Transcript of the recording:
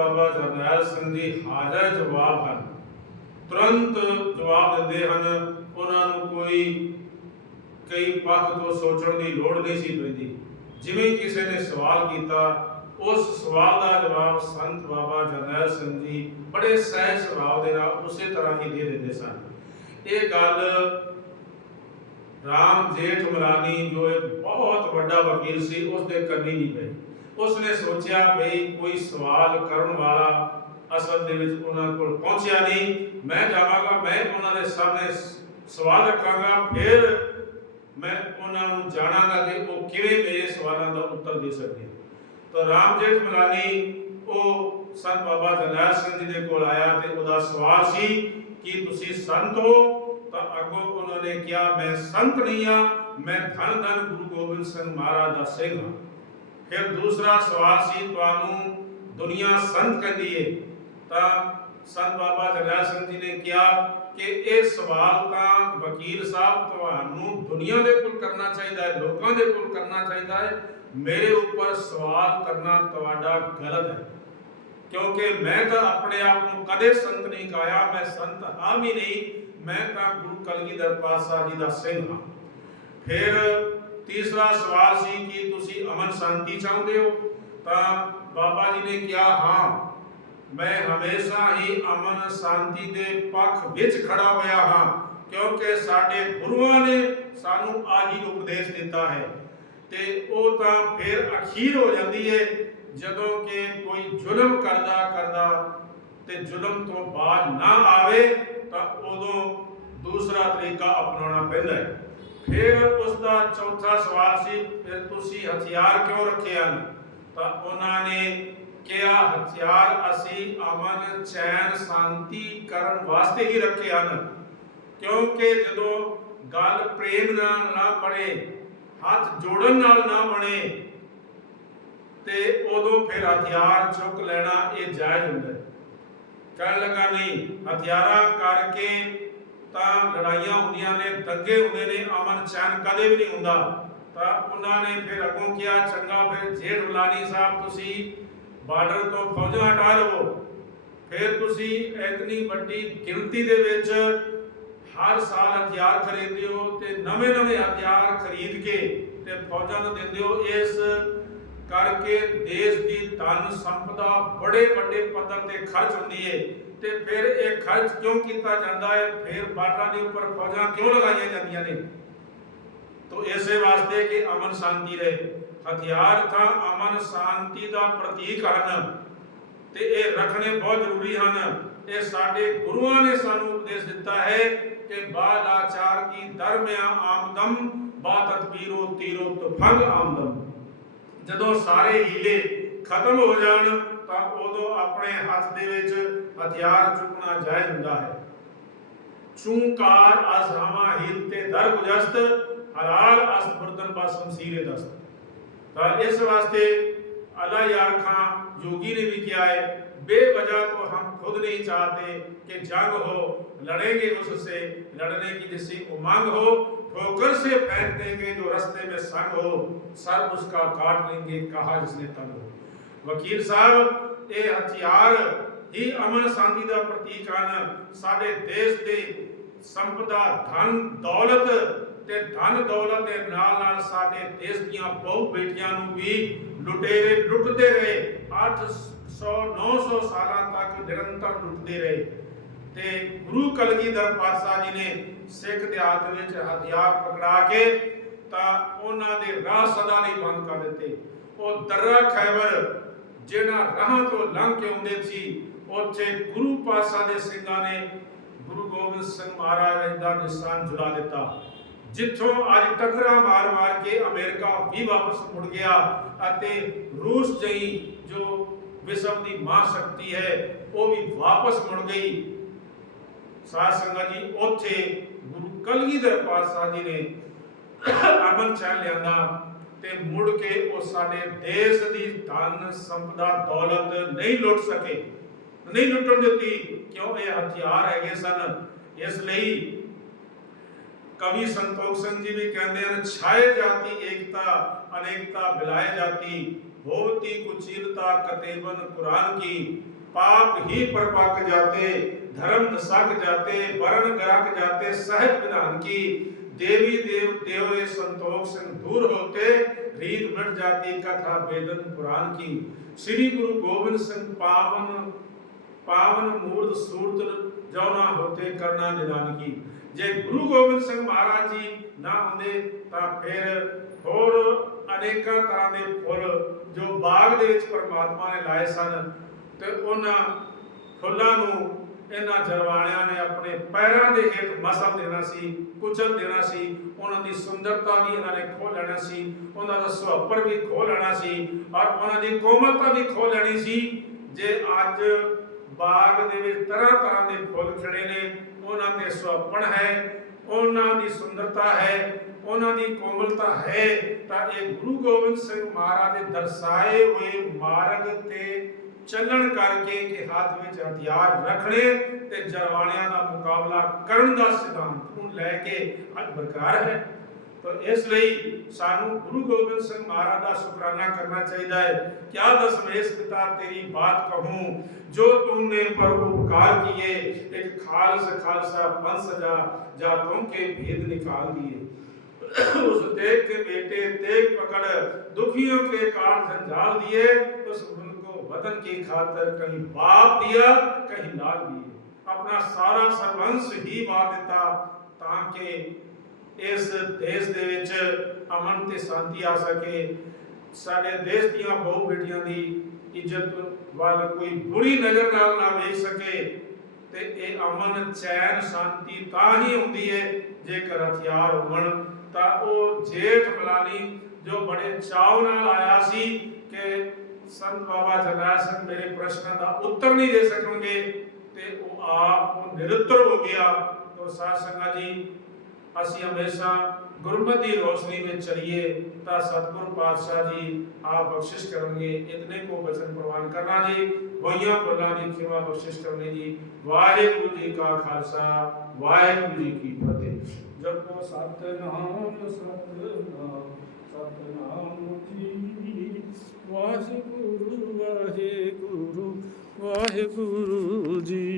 ਬਾਬਾ ਜਰਨੈਲ ਸਿੰਘ ਜੀ ਹਾਜ਼ਰ ਜਵਾਬ ਹਨ। ਤੁਰੰਤ ਜਵਾਬ ਦਿੰਦੇ ਹਨ, ਉਹਨਾਂ ਨੂੰ ਕੋਈ, ਕਈ ਪੱਖ ਤੋਂ ਸੋਚਣ ਦੀ ਲੋੜ ਨਹੀਂ ਸੀ ਪੈਂਦੀ। ਜਿਵੇਂ ਕਿਸੇ ਨੇ ਸਵਾਲ ਕੀਤਾ, ਉਸ ਸਵਾਲ ਦਾ ਜਵਾਬ ਸੰਤ ਬਾਬਾ ਜਰਨੈਲ ਸਿੰਘ ਜੀ ਬੜੇ ਸਹਿਜ ਸੁਭਾਅ ਦੇ ਨਾਲ ਉਸੇ ਤਰ੍ਹਾਂ ਹੀ ਦੇ ਦਿੰਦੇ ਸਨ। ਇਹ ਗੱਲ ਰਾਮ ਜੇਠ ਮਲਾਨੀ, ਜੋ ਇੱਕ ਬਹੁਤ ਵੱਡਾ ਵਕੀਲ ਸੀ, ਉਸ ਦੇ ਕੰਨੀ ਨਹੀਂ ਪਈ। ਉਸਨੇ ਸੋਚਿਆ ਭਈ ਕੋਈ ਸਵਾਲ ਕਰਨ ਵਾਲਾ ਅਸਲ ਦੇ ਵਿੱਚ ਉਹਨਾਂ ਕੋਲ ਪਹੁੰਚਿਆ ਨਹੀਂ। ਮੈਂ ਜਾਵਾਂਗਾ, ਮੈਂ ਉਹਨਾਂ ਦੇ ਸਾਹਮਣੇ ਸਵਾਲ ਰੱਖਾਂਗਾ, ਫਿਰ ਮੈਂ ਉਹਨਾਂ ਨੂੰ ਜਾਣਾਂਗਾ ਕਿ ਉਹ ਕਿਵੇਂ ਮੇਰੇ ਸਵਾਲਾਂ ਦਾ ਉੱਤਰ ਦੇ ਸਕਦੇ ਤਾਂ ਰਾਮ ਜੇਠ ਮਲਾਨੀ, ਉਹ ਸੰਤ ਬਾਬਾ ਜਰਨੈਲ ਸਿੰਘ ਜੀ ਦੇ ਕੋਲ ਆਇਆ ਤੇ ਉਹਦਾ ਸਵਾਲ ਸੀ ਕਿ ਤੁਸੀਂ ਸੰਤ ਹੋ? ਤਾਂ ਅੱਗੋਂ ਉਹਨਾਂ ਨੇ ਕਿਹਾ, ਮੈਂ ਸੰਤ ਨਹੀਂ ਆ ਮੈਂ ਧੰਨ ਧੰਨ ਗੁਰੂ ਗੋਬਿੰਦ ਸਿੰਘ ਮਹਾਰਾਜ ਦਾ ਸਿੰਘ ਹਾਂ। ਫਿਰ ਦੂਸਰਾ ਸਵਾਲ ਸੀ ਤੁਹਾਨੂੰ ਦੁਨੀਆ ਸੰਤ ਕਹਿੰਦੀ ਏ, ਤਾਂ ਸੰਤ ਬਾਬਾ ਜਰਨੈਲ ਸਿੰਘ ਜੀ ਨੇ ਕਿਹਾ ਕਿ ਇਹ ਸਵਾਲ ਤਾਂ ਵਕੀਲ ਸਾਹਿਬ ਤੁਹਾਨੂੰ ਦੁਨੀਆ ਦੇ ਕੋਲ ਕਰਨਾ ਚਾਹੀਦਾ ਹੈ, ਲੋਕਾਂ ਦੇ ਕੋਲ ਕਰਨਾ ਚਾਹੀਦਾ ਹੈ, ਮੇਰੇ ਉੱਪਰ ਸਵਾਲ ਕਰਨਾ ਤੁਹਾਡਾ ਗਲਤ ਹੈ। ਕਿਉਂਕਿ ਮੈਂ ਤਾਂ ਆਪਣੇ ਆਪ ਨੂੰ ਕਦੇ ਸੰਤ ਨਹੀਂ ਕਹਾਇਆ ਮੈਂ ਸੰਤ ਹਾਂ ਵੀ ਨਹੀਂ, ਮੈਂ ਤਾਂ ਗੁਰੂ ਕਲਗੀਧਰ ਪਾਤਸ਼ਾਹ ਜੀ ਦਾ ਸਿੰਘ ਹਾਂ। ਫਿਰ ਤੀਸਰਾ ਸਵਾਲ ਸੀ ਕਿ ਤੁਸੀਂ ਅਮਨ ਸ਼ਾਂਤੀ ਚਾਹੁੰਦੇ ਹੋ? ਤਾਂ ਬਾਬਾ ਜੀ ਨੇ ਕਿਹਾ, ਹਾਂ, ਮੈਂ ਹਮੇਸ਼ਾ ਹੀ ਅਮਨ ਸ਼ਾਂਤੀ ਦੇ ਪੱਖ ਵਿੱਚ ਖੜਾ ਹੋਇਆ ਹਾਂ, ਕਿਉਂਕਿ ਸਾਡੇ ਗੁਰੂਆਂ ਨੇ ਸਾਨੂੰ ਆਹੀ ਉਪਦੇਸ਼ ਦਿੱਤਾ ਹੈ। ਤੇ ਉਹ ਤਾਂ ਫਿਰ ਅਖੀਰ ਹੋ ਜਾਂਦੀ ਹੈ ਜਦੋਂ ਕਿ ਕੋਈ ਜ਼ੁਲਮ ਕਰਦਾ ਕਰਦਾ ਤੇ ਜ਼ੁਲਮ ਤੋਂ ਬਾਅਦ ਨਾ ਆਵੇ, ਤਾਂ ਉਦੋਂ ਦੂਸਰਾ ਤਰੀਕਾ ਅਪਣਾਉਣਾ ਪੈਂਦਾ ਹੈ। ਫਿਰ ਉਸ ਦਾ ਚੌਥਾ ਸਵਾਲ ਸੀ, ਫਿਰ ਤੁਸੀਂ ਹਥਿਆਰ ਕਿਉਂ ਰੱਖੇ ਹਨ? ਤਾਂ ਉਹਨਾਂ ਨੇ ਕਿਹਾ, ਹਥਿਆਰ ਅਸੀਂ ਅਮਨ, ਚੈਨ, ਸ਼ਾਂਤੀ ਕਰਨ ਵਾਸਤੇ ਹੀ ਰੱਖੇ ਹਨ। ਕਿਉਂਕਿ ਜਦੋਂ ਗੱਲ ਪ੍ਰੇਮ ਨਾਲ ਨਾ ਬਣੇ, ਹੱਥ ਜੋੜਨ ਨਾਲ ਨਾ ਬਣੇ, ਤੇ ਉਦੋਂ ਫਿਰ ਹਥਿਆਰ ਚੁੱਕ ਲੈਣਾ ਇਹ ਜਾਇਜ਼ ਹੁੰਦਾ ਹੈ। ਕਹਿਣ ਲੱਗਾ, ਨਹੀਂ, ਹਥਿਆਰਾਂ ਕਰਕੇ ਤਾਂ ਲੜਾਈਆਂ ਹੁੰਦੀਆਂ ਨੇ, ਦੰਗੇ ਹੁੰਦੇ ਨੇ, ਅਮਨ ਚੈਨ ਕਦੇ ਵੀ ਨਹੀਂ ਹੁੰਦਾ। ਤਾਂ ਉਹਨਾਂ ਨੇ ਫਿਰ ਅੱਗੋਂ ਕਿਹਾ, ਚੰਗਾ, ਫਿਰ ਜੇਠ ਮਲਾਨੀ ਸਾਹਿਬ, ਤੁਸੀਂ ਬਾਰਡਰ ਤੋਂ ਫੌਜਾਂ ਹਟਾ ਲਵੋ। ਫਿਰ ਤੁਸੀਂ ਇਤਨੀ ਵੱਡੀ ਗਿਣਤੀ ਦੇ ਵਿੱਚ ਹਰ ਸਾਲ ਹਥਿਆਰ ਖਰੀਦਦੇ ਹੋ ਤੇ ਨਵੇਂ-ਨਵੇਂ ਹਥਿਆਰ ਖਰੀਦ ਕੇ ਤੇ ਫੌਜਾਂ ਨੂੰ ਦਿੰਦੇ ਹੋ। ਇਸ ਕਰਕੇ ਦੇਸ਼ ਦੀ ਧਨ ਸੰਪਦਾ ਬੜੇ ਵੱਡੇ ਪੱਧਰ ਤੇ ਖਰਚ ਹੁੰਦੀ ਹੈ ਤੇ ਫਿਰ ਇਹ ਖਰਚ ਕਿਉਂ ਕੀਤਾ ਜਾਂਦਾ ਹੈ? ਫਿਰ ਬਾਰਡਰਾਂ ਦੇ ਉੱਪਰ ਫੌਜਾਂ ਕਿਉਂ ਲਗਾਈਆਂ ਜਾਂਦੀਆਂ ਨੇ? ਤੋ ਇਸੇ ਵਾਸਤੇ ਕਿ ਅਮਨ ਸ਼ਾਂਤੀ ਰਹੇ। ਹਥਿਆਰ ਤਾਂ ਅਮਨ ਸ਼ਾਂਤੀ ਦਾ ਪ੍ਰਤੀਕ ਹਨ ਤੇ ਇਹ ਰੱਖਣੇ ਬਹੁਤ ਜ਼ਰੂਰੀ ਹਨ। ਇਹ ਸਾਡੇ ਗੁਰੂਆਂ ਨੇ ਸਾਨੂੰ ਉਪਦੇਸ਼ ਦਿੱਤਾ ਹੈ ਕਿ ਬਾਦ ਕੀ ਦਰਮਿਆ ਆਮਦਮ, ਬਾ ਤਦਬੀਰੋ ਤੀਰੋ ਤਫੰਗ ਆਮਦਮ। ਜਦੋਂ ਸਾਰੇ ਹੀਲੇ ਖਤਮ ਹੋ ਜਾਣ ਤਾਂ ਉਦੋਂ ਆਪਣੇ ਹੱਥ ਦੇ ਵਿੱਚ ਹਥਿਆਰ ਚੁੱਕਣਾ ਜਾਇਜ਼ ਹੁੰਦਾ ਹੈ ਚੂੰਕਾਰ ਅਜ਼ਹਾਮਾ ਹੀਲ ਤੇ ਦਰ ਗੁਜਸਤ ਹਲਾਲ ਅਸਤ ਬਰਤਨ ਬਾ ਸ਼ਮਸ਼ੀਰੇ ਦਸਤ ਤਾਂ ਇਸ ਵਾਸਤੇ अला यार खां योगी ने भी किया है बेवजह तो हम खुद नहीं चाहते कि जंग हो लड़ेंगे उससे लड़ने की जैसी उमंग हो ठोकर से फेंक देंगे जो रास्ते में संग हो सर उसका काट लेंगे कहा जिसने तंग हो ਵਕੀਲ ਸਾਹਿਬ, ਇਹ ਹਥਿਆਰ ਹੀ ਅਮਨ ਸ਼ਾਂਤੀ ਦਾ ਪ੍ਰਤੀਕ ਹਨ। ਸਾਡੇ ਦੇਸ਼ ਦੇ ਸੰਪਦਾ ਧਨ ਦੌਲਤ ਤੇ ਧਨ ਦੌਲਤ ਦੇ ਨਾਲ ਨਾਲ ਸਾਡੇ ਦੇਸ਼ ਦੀਆਂ ਬਹੁ ਬੇਟੀਆਂ ਨੂੰ ਵੀ ਲੁਟੇਰੇ ਲੁੱਟਦੇ ਰਹੇ। 800 900 ਸਾਲਾਂ ਤੱਕ ਨਿਰੰਤਰ ਲੁੱਟਦੇ ਰਹੇ। ਤੇ ਗੁਰੂ ਕਲਗੀਧਰ ਪਾਤਸ਼ਾਹ ਜੀ ਨੇ ਸਿੱਖ ਦੇ ਇਤਿਹਾਸ ਵਿੱਚ ਹਥਿਆਰ ਪਕੜਾ ਕੇ ਤਾਂ ਉਹਨਾਂ ਦੇ ਰਾਹ ਸਦਾ ਲਈ ਬੰਦ ਕਰ ਦਿੱਤੇ। ਉਹ ਦਰਰਾ ਖੈਬਰ ਜਿਹੜਾ ਰਾਹਾਂ ਤੋਂ ਲੰਘ ਕੇ ਆਉਂਦੇ ਸੀ, ਉੱਥੇ ਗੁਰੂ ਪਾਤਸ਼ਾਹ ਦੇ ਸਿੰਘਾਂ ਨੇ ਗੁਰੂ ਗੋਬਿੰਦ ਸਿੰਘ ਮਹਾਰਾਜ ਦਾ ਨਿਸ਼ਾਨ ਜੁਲਾ ਦਿੱਤਾ। ਜਿੱਥੋਂ ਅੱਜ ਟਕਰਾ ਮਾਰ-ਮਾਰ ਕੇ ਅਮਰੀਕਾ ਵੀ ਵਾਪਸ ਮੁੜ ਗਿਆ ਅਤੇ ਰੂਸ ਜਈ ਜੋ ਵਿਸ਼ਵ ਦੀ ਮਾਂ ਸ਼ਕਤੀ ਹੈ, ਉਹ ਵੀ ਵਾਪਸ ਮੁੜ ਗਈ। ਸਾਧ ਸੰਗਤ ਜੀ, ਉੱਥੇ ਗੁਰੂ ਕਲਗੀਧਰ ਪਾਤਸ਼ਾਹ ਜੀ ਨੇ ਅਮਨ ਚੈਨ ਲਿਆਂਦਾ। ਤੇ ਮੁੜ ਕੇ ਉਹ ਸਾਡੇ ਦੇਸ਼ ਦੀ ਧਨ ਸੰਪਦਾ ਦੌਲਤ ਨਹੀਂ ਲੁੱਟ ਸਕੇ ਨਹੀਂ ਲੁੱਟਣ ਦਿੱਤੀ ਕਿਉਂ ਇਹ ਹਥਿਆਰ ਹੈਗੇ ਸਨ ਇਸ ਲਈ ਕਵੀ ਸੰਤੋਖ ਸਿੰਘ ਜੀ ਵੀ ਕਹਿੰਦੇ ਹਨ ਛਾਏ ਜਾਤੀ ਏਕਤਾ ਅਨੇਕਤਾ ਬਿਲਾਏ ਜਾਤੀ ਹੋਵਤੀ ਕੁਚੀਲਤਾ ਕਤੇਬਨ ਕੁਰਾਨ ਕੀ पाप ही परपक जाते धर्म दसक जाते वर्ण गरक जाते सहज विधान की देवी देव देवरे संतोष से दूर होते रीत मिट जाती कथा वेदन पुराण की श्री गुरु गोविंद सिंह पावन पावन मूर्त सूरत ਜਉਨਾ ਹੋਤੇ ਕਰਨਾ ਨਿਦਾਨ ਕੀ ਜੇ ਗੁਰੂ ਗੋਬਿੰਦ ਸਿੰਘ ਮਹਾਰਾਜ ਜੀ ਨਾ ਹੁੰਦੇ ਤਾਂ ਫਿਰ ਹੋਰ ਅਨੇਕਾਂ ਤਰ੍ਹਾਂ ਦੇ ਫੁੱਲ ਜੋ ਬਾਗ ਦੇ ਵਿੱਚ ਪਰਮਾਤਮਾ ਨੇ ਲਾਏ ਸਨ ਤੇ ਉਹਨਾਂ ਫੁੱਲਾਂ ਨੂੰ ਇਹਨਾਂ ਜਰਵਾਣਿਆਂ ਨੇ ਆਪਣੇ ਪੈਰਾਂ ਦੇ ਹੇਠ ਮਸਲ ਦੇਣਾ ਸੀ, ਕੁਚਲ ਦੇਣਾ ਸੀ, ਉਹਨਾਂ ਦੀ ਸੁੰਦਰਤਾ ਵੀ ਇਹਨਾਂ ਨੇ ਖੋਹ ਲੈਣਾ ਸੀ, ਉਹਨਾਂ ਦਾ ਸੁਭਾਅ ਵੀ ਖੋਹ ਲੈਣਾ ਸੀ, ਔਰ ਉਹਨਾਂ ਦੀ ਕੋਮਲਤਾ ਵੀ ਖੋਹ ਲੈਣੀ ਸੀ। ਜੇ ਅੱਜ ਬਾਗ ਦੇ ਵਿੱਚ ਤਰ੍ਹਾਂ ਤਰ੍ਹਾਂ ਦੇ ਫੁੱਲ ਖਿੜੇ ਨੇ, ਉਹਨਾਂ ਤੇ ਸੁਹੱਪਣ ਹੈ, ਉਹਨਾਂ ਦੀ ਸੁੰਦਰਤਾ ਹੈ, ਉਹਨਾਂ ਦੀ ਕੋਮਲਤਾ ਹੈ, ਤਾਂ ਇਹ ਗੁਰੂ ਗੋਬਿੰਦ ਸਿੰਘ ਮਹਾਰਾਜ ਦੇ ਦਰਸਾਏ ਹੋਏ ਮਾਰਗ ਤੇ ਚੱਲਣ ਕਰਕੇ ਕਿ ਹੱਥ ਵਿੱਚ ਹਥਿਆਰ ਰੱਖਣੇ ਤੇ ਜਰਵਾਣਿਆਂ ਦਾ ਮੁਕਾਬਲਾ ਕਰਨ ਦਾ ਸਿਧਾਂਤ ਨੂੰ ਲੈ ਕੇ ਅੱਜ ਬਰਕਰਾਰ ਹੈ। ਤਾਂ ਇਸ ਲਈ ਸਾਨੂੰ ਗੁਰੂ ਗੋਬਿੰਦ ਸਿੰਘ ਮਹਾਰਾਜ ਦਾ ਸ਼ੁਕਰਾਨਾ ਕਰਨਾ ਚਾਹੀਦਾ ਹੈ। ਕਿਆ ਦਸਮੇਸ਼ ਪਿਤਾ ਤੇਰੀ ਬਾਤ ਕਹੂੰ? ਜੋ ਤੁਮਨੇ ਪਰ ਉਪਕਾਰ ਕੀਏ, ਇੱਕ ਖਾਲਸ ਖਾਲਸਾ ਪੰਸ ਜਾ ਜਾ ਤੁਮ ਕੇ ਭੇਦ ਨਿਕਾਲ ਦੀਏ। ਉਸ ਦੇਖ ਕੇ ਬੇਟੇ ਤੇਗ ਪਕੜ ਦੁਖੀਆਂ ਕੇ ਕਾਰਨ ਸੰਝਾਲ ਦੀਏ, ਉਸ वतन की खातर कहीं बाप दिया कहीं लाल दिए अपना सारा ਸਰਵੰਸ ਹੀ ਵਾ ਦਿੱਤਾ ਤਾਂ ਕਿ ਇਸ ਦੇਸ਼ ਦੇ ਵਿੱਚ ਅਮਨ ਤੇ ਸ਼ਾਂਤੀ ਆ ਸਕੇ ਸਾਡੇ ਦੇਸ਼ ਦੀਆਂ ਬਹੁ ਬੇਟੀਆਂ ਦੀ ਇੱਜ਼ਤ ਵੱਲ ਕੋਈ ਬੁਰੀ ਨਜ਼ਰ ਨਾਲ ਨਾ ਵੇਖ ਸਕੇ ਤੇ ਇਹ ਅਮਨ ਚੈਨ ਸ਼ਾਂਤੀ ਤਾਂ ਹੀ ਹੁੰਦੀ ਹੈ ਜੇਕਰ ਹਥਿਆਰ ਹੋਣ ਤਾਂ ਉਹ ਜੇਠ ਮਲਾਨੀ ਜੋ ਬੜੇ ਚਾਅ ਨਾਲ ਆਇਆ ਸੀ ਕਿ ਸੰਤ ਬਾਬਾ ਜਰਨੈਲ ਸਿੰਘ ਮੇਰੇ ਪ੍ਰਸ਼ਨਾਂ ਦਾ ਉੱਤਰ ਨਹੀਂ ਦੇ ਸਕਣਗੇ ਤੇ ਉਹ ਆਪ ਉਹ ਨਿਰੁੱਤਰ ਹੋ ਗਿਆ ਤੋ ਸਾਧ ਸੰਗਤ ਜੀ ਅਸੀਂ ਹਮੇਸ਼ਾ ਗੁਰਮਤਿ ਦੀ ਰੋਸ਼ਨੀ ਵਿੱਚ ਚਲੀਏ ਤਾਂ ਸਤਿਗੁਰ ਪਾਤਸ਼ਾਹ ਜੀ ਆਪ ਬਖਸ਼ਿਸ਼ ਕਰਨਗੇ ਇਤਨੇ ਕੋ ਬਚਨ ਪ੍ਰਵਾਨ ਕਰਨਾ ਜੀ ਵਈਆਂ ਬੁੱਲਾਂ ਦੀ ਖਿਮਾ ਬਖਸ਼ਿਸ਼ ਕਰਨੀ ਜੀ ਵਾਹਿਗੁਰੂ ਜੀ ਕਾ ਖਾਲਸਾ ਵਾਹਿਗੁਰੂ ਜੀ ਕੀ ਫਤਿਹ ਜਪੋ ਸਤਨਾਮ ਸਤਨਾਮ ਸਤਨਾਮ ਜੀ ਵਾਹਿਗੁਰੂ ਵਾਹਿਗੁਰੂ ਵਾਹਿਗੁਰੂ ਜੀ